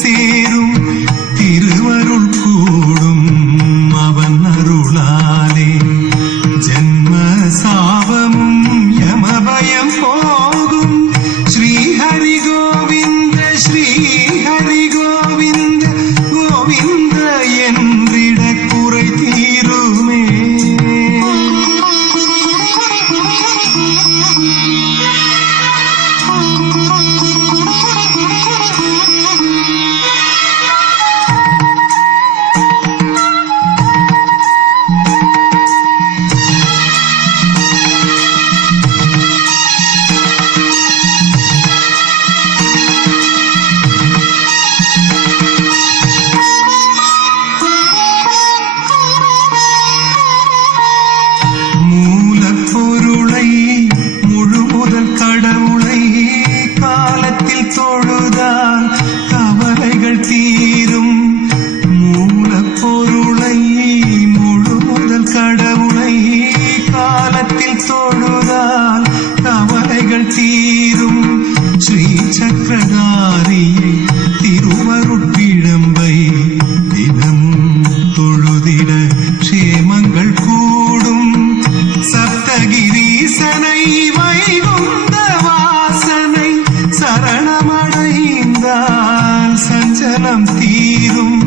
சேரும் திருவருள் கூடும் அவன் அருளாலே ஜென்ம சாபமும் யமபயம் போகும். ஸ்ரீஹரி கோவிந்த ஸ்ரீஹரி கோவிந்த கோவிந்த என்றிட குறை தீருமே. கடவுளை காலத்தில் தொழுதால் கவலைகள் தீரும். மூலப்பொருளை முழுமுதல் கடவுளை காலத்தில் தொழுதால் கவலைகள் தீரும். ஸ்ரீ சக்கரதாரியை திருவருட்பிழம்பை தினமும் தொழுதிட க்ஷேமங்கள் கூடும். சப்தகிரீசனை வைகுந்த வாசனை சரணமடைந்தால் சஞ்சலம் தீரும்.